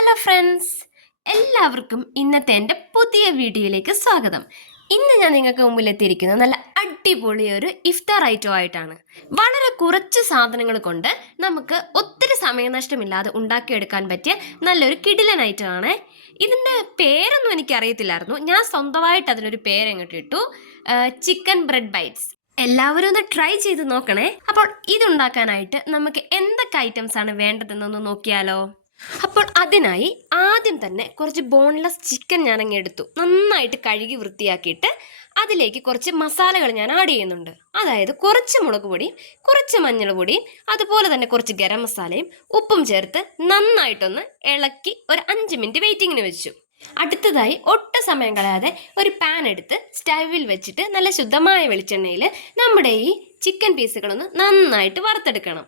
Hello friends, എല്ലാവർക്കും ഇന്നത്തെ എൻ്റെ പുതിയ വീഡിയോയിലേക്ക് സ്വാഗതം. ഇന്ന് ഞാൻ നിങ്ങൾക്ക് മുമ്പിൽ എത്തിയിരിക്കുന്നത് നല്ല അടിപൊളി ഒരു ഇഫ്താർ ഐറ്റം ആയിട്ടാണ്. വളരെ കുറച്ച് സാധനങ്ങൾ കൊണ്ട് നമുക്ക് ഒത്തിരി സമയനഷ്ടമില്ലാതെ ഉണ്ടാക്കിയെടുക്കാൻ പറ്റിയ നല്ലൊരു കിടിലൻ ഐറ്റം ആണ്. ഇതിൻ്റെ പേരൊന്നും എനിക്കറിയത്തില്ലായിരുന്നു. ഞാൻ സ്വന്തമായിട്ട് അതിനൊരു പേരെങ്ങോട്ട് ഇട്ടു, ചിക്കൻ ബ്രെഡ് ബൈറ്റ്സ്. എല്ലാവരും ഒന്ന് ട്രൈ ചെയ്ത് നോക്കണേ. അപ്പോൾ ഇതുണ്ടാക്കാനായിട്ട് നമുക്ക് എന്തൊക്കെ ഐറ്റംസ് ആണ് വേണ്ടതെന്നൊന്ന് നോക്കിയാലോ. അപ്പോൾ അതിനായി ആദ്യം തന്നെ കുറച്ച് ബോൺലെസ് ചിക്കൻ ഞാനങ്ങ് എടുത്തു. നന്നായിട്ട് കഴുകി വൃത്തിയാക്കിയിട്ട് അതിലേക്ക് കുറച്ച് മസാലകൾ ഞാൻ ആഡ് ചെയ്യുന്നുണ്ട്. അതായത് കുറച്ച് മുളക് പൊടിയും കുറച്ച് മഞ്ഞൾ പൊടിയും അതുപോലെ തന്നെ കുറച്ച് ഗരം മസാലയും ഉപ്പും ചേർത്ത് നന്നായിട്ടൊന്ന് ഇളക്കി ഒരു 5 മിനിറ്റ് വെയിറ്റിങ്ങിന് വെച്ചു. അടുത്തതായി ഒട്ടും സമയം കളയാതെ ഒരു പാൻ എടുത്ത് സ്റ്റൗവിൽ വെച്ചിട്ട് നല്ല ശുദ്ധമായ വെളിച്ചെണ്ണയിൽ നമ്മുടെ ഈ ചിക്കൻ പീസുകളൊന്ന് നന്നായിട്ട് വറുത്തെടുക്കണം.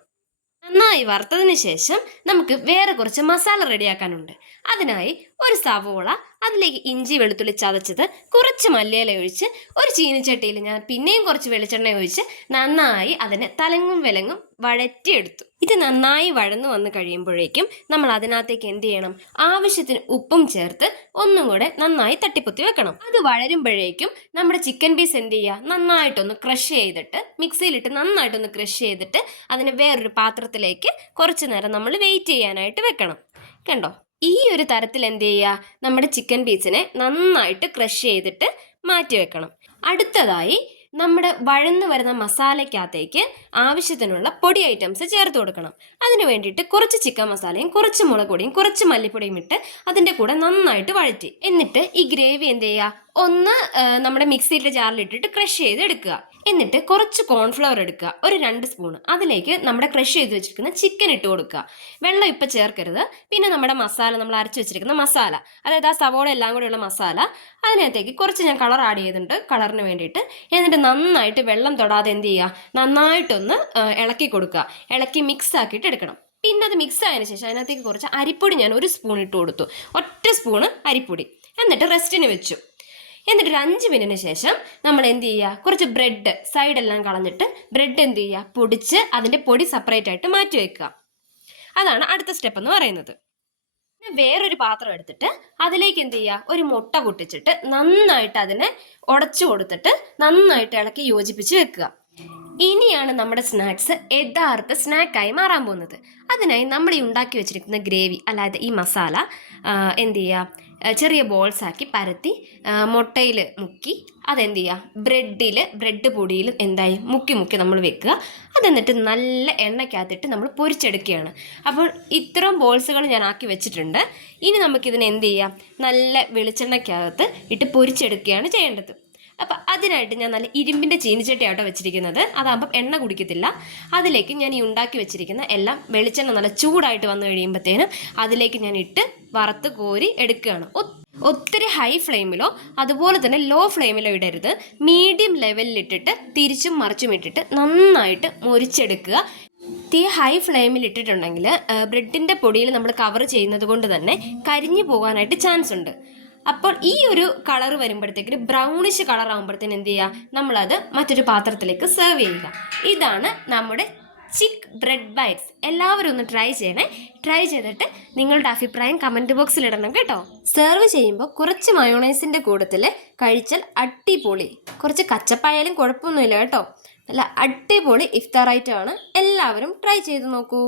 നന്നായി വറുത്തതിന് ശേഷം നമുക്ക് വേറെ കുറച്ച് മസാല റെഡിയാക്കാനുണ്ട്. അതിനായി ഒരു സവോള, അതിലേക്ക് ഇഞ്ചി വെളുത്തുള്ളി ചതച്ചത്, കുറച്ച് മല്ലിയില ഒഴിച്ച് ഒരു ചീനിച്ചട്ടിയിൽ ഞാൻ പിന്നെയും കുറച്ച് വെളിച്ചെണ്ണ ഒഴിച്ച് നന്നായി അതിനെ തലങ്ങും വിലങ്ങും വഴറ്റിയെടുത്തു. ഇത് നന്നായി വഴന്നു വന്ന് കഴിയുമ്പോഴേക്കും നമ്മൾ അതിനകത്തേക്ക് എന്ത് ചെയ്യണം, ആവശ്യത്തിന് ഉപ്പും ചേർത്ത് ഒന്നും കൂടെ നന്നായി തട്ടിപ്പൊത്തി വെക്കണം. അത് വഴരുമ്പോഴേക്കും നമ്മുടെ ചിക്കൻ പീസ് എന്ത് ചെയ്യുക, നന്നായിട്ടൊന്ന് ക്രഷ് ചെയ്തിട്ട് മിക്സിയിലിട്ട് നന്നായിട്ടൊന്ന് ക്രഷ് ചെയ്തിട്ട് അതിന് വേറൊരു പാത്രത്തിലേക്ക് കുറച്ച് നേരം നമ്മൾ വെയിറ്റ് ചെയ്യാനായിട്ട് വെക്കണം. കണ്ടോ, ഈ ഒരു തരത്തിൽ എന്ത് ചെയ്യുക, നമ്മുടെ ചിക്കൻ പീസിനെ നന്നായിട്ട് ക്രഷ് ചെയ്തിട്ട് മാറ്റി വെക്കണം. അടുത്തതായി നമ്മുടെ വഴന്നു വരുന്ന മസാലയ്ക്കകത്തേക്ക് ആവശ്യത്തിനുള്ള പൊടി ഐറ്റംസ് ചേർത്ത് കൊടുക്കണം. അതിന് വേണ്ടിയിട്ട് കുറച്ച് ചിക്കൻ മസാലയും കുറച്ച് മുളക് പൊടിയും കുറച്ച് മല്ലിപ്പൊടിയും ഇട്ട് അതിൻ്റെ കൂടെ നന്നായിട്ട് വഴറ്റി. എന്നിട്ട് ഈ ഗ്രേവി എന്ത് ചെയ്യുക, ഒന്ന് നമ്മുടെ മിക്സിയുടെ ജാറിലിട്ടിട്ട് ക്രഷ് ചെയ്ത് എടുക്കുക. എന്നിട്ട് കുറച്ച് കോൺഫ്ലവർ എടുക്കുക, ഒരു 2 സ്പൂൺ. അതിലേക്ക് നമ്മുടെ ക്രഷ് ചെയ്ത് വെച്ചിരിക്കുന്ന ചിക്കൻ ഇട്ട് കൊടുക്കുക. വെള്ളം ഇപ്പം ചേർക്കരുത്. പിന്നെ നമ്മുടെ മസാല, നമ്മൾ അരച്ച് വെച്ചിരിക്കുന്ന മസാല, അതായത് ആ സവോള എല്ലാം കൂടെയുള്ള മസാല, അതിനകത്തേക്ക് കുറച്ച് ഞാൻ കളർ ആഡ് ചെയ്തിട്ടുണ്ട് കളറിന് വേണ്ടിയിട്ട്. എന്നിട്ട് നന്നായിട്ട് വെള്ളം തൊടാതെ എന്ത് ചെയ്യുക, നന്നായിട്ടൊന്ന് ഇളക്കി കൊടുക്കുക. ഇളക്കി മിക്സ് ആക്കിയിട്ട് എടുക്കണം. പിന്നെ അത് മിക്സ് ആയതിനു ശേഷം അതിനകത്തേക്ക് കുറച്ച് അരിപ്പൊടി ഞാൻ 1 സ്പൂൺ ഇട്ട് കൊടുത്തു, ഒറ്റ സ്പൂണ് അരിപ്പൊടി. എന്നിട്ട് റെസ്റ്റിന് വെച്ചു. എന്നിട്ട് ഒരു 5 മിനിറ്റിന് ശേഷം നമ്മൾ എന്ത് ചെയ്യുക, കുറച്ച് ബ്രെഡ് സൈഡെല്ലാം കളഞ്ഞിട്ട് ബ്രെഡ് എന്ത് ചെയ്യുക, പൊടിച്ച് അതിൻ്റെ പൊടി സെപ്പറേറ്റ് ആയിട്ട് മാറ്റി വെക്കുക. അതാണ് അടുത്ത സ്റ്റെപ്പ് എന്ന് പറയുന്നത്. വേറൊരു പാത്രം എടുത്തിട്ട് അതിലേക്ക് എന്ത് ചെയ്യുക, ഒരു മുട്ട പൊട്ടിച്ചിട്ട് നന്നായിട്ട് അതിനെ ഉടച്ചു കൊടുത്തിട്ട് നന്നായിട്ട് ഇളക്കി യോജിപ്പിച്ച് വെക്കുക. ഇനിയാണ് നമ്മുടെ സ്നാക്സ് യഥാർത്ഥ സ്നാക്കായി മാറാൻ പോകുന്നത്. അതിനായി നമ്മൾ ഈ ഉണ്ടാക്കി വെച്ചിരിക്കുന്ന ഗ്രേവി, അല്ലാതെ ഈ മസാല എന്ത് ചെയ്യുക, ചെറിയ ബോൾസ് ആക്കി പരത്തി മുട്ടയിൽ മുക്കി അതെന്ത് ചെയ്യുക, ബ്രെഡ് പൊടിയിൽ എന്തായി മുക്കി നമ്മൾ വെക്കുക. അതെന്നിട്ട് നല്ല എണ്ണയ്ക്കകത്തിട്ട് നമ്മൾ പൊരിച്ചെടുക്കുകയാണ്. അപ്പോൾ ഇത്രയും ബോൾസുകൾ ഞാൻ ആക്കി വെച്ചിട്ടുണ്ട്. ഇനി നമുക്കിതിനെ എന്ത് ചെയ്യാം, നല്ല വെളിച്ചെണ്ണയ്ക്കകത്ത് ഇട്ട് പൊരിച്ചെടുക്കുകയാണ് ചെയ്യേണ്ടത്. അപ്പം അതിനായിട്ട് ഞാൻ നല്ല ഇരുമ്പിൻ്റെ ചീനിച്ചട്ടിയാട്ടോ വെച്ചിരിക്കുന്നത്. അതാകുമ്പം എണ്ണ കുടിക്കത്തില്ല. അതിലേക്ക് ഞാൻ ഈ ഉണ്ടാക്കി വെച്ചിരിക്കുന്ന എല്ലാം വെളിച്ചെണ്ണ നല്ല ചൂടായിട്ട് വന്നു കഴിയുമ്പോഴത്തേനും അതിലേക്ക് ഞാൻ ഇട്ട് വറുത്ത് കോരി എടുക്കുകയാണ്. ഒത്തിരി ഹൈ ഫ്ലെയിമിലോ അതുപോലെ തന്നെ ലോ ഫ്ലെയിമിലോ ഇടരുത്. മീഡിയം ലെവലിലിട്ടിട്ട് തിരിച്ചും മറിച്ചും ഇട്ടിട്ട് നന്നായിട്ട് മൊരിച്ചെടുക്കുക. തീ ഹൈ ഫ്ലെയിമിൽ ഇട്ടിട്ടുണ്ടെങ്കിൽ ബ്രെഡിൻ്റെ പൊടിയിൽ നമ്മൾ കവർ ചെയ്യുന്നത് കൊണ്ട് തന്നെ കരിഞ്ഞു പോകാനായിട്ട് ചാൻസ് ഉണ്ട്. അപ്പോൾ ഈ ഒരു കളർ വരുമ്പോഴത്തേക്ക് ബ്രൗണിഷ് കളർ ആകുമ്പോഴത്തേന് എന്ത് ചെയ്യുക, നമ്മളത് മറ്റൊരു പാത്രത്തിലേക്ക് സെർവ് ചെയ്യുക. ഇതാണ് നമ്മുടെ ചിക്ക് ബ്രെഡ് ബൈറ്റ്സ്. എല്ലാവരും ഒന്ന് ട്രൈ ചെയ്യണേ. ട്രൈ ചെയ്തിട്ട് നിങ്ങളുടെ അഭിപ്രായം കമൻറ്റ് ബോക്സിൽ ഇടണം കേട്ടോ. സെർവ് ചെയ്യുമ്പോൾ കുറച്ച് മയോണൈസിൻ്റെ കൂട്ടത്തിൽ കഴിച്ചാൽ അടിപൊളി. കുറച്ച് കച്ചപ്പായാലും കുഴപ്പമൊന്നുമില്ല കേട്ടോ. നല്ല അടിപൊളി ഇഫ്താർ ഐറ്റമാണ്. എല്ലാവരും ട്രൈ ചെയ്ത് നോക്കൂ.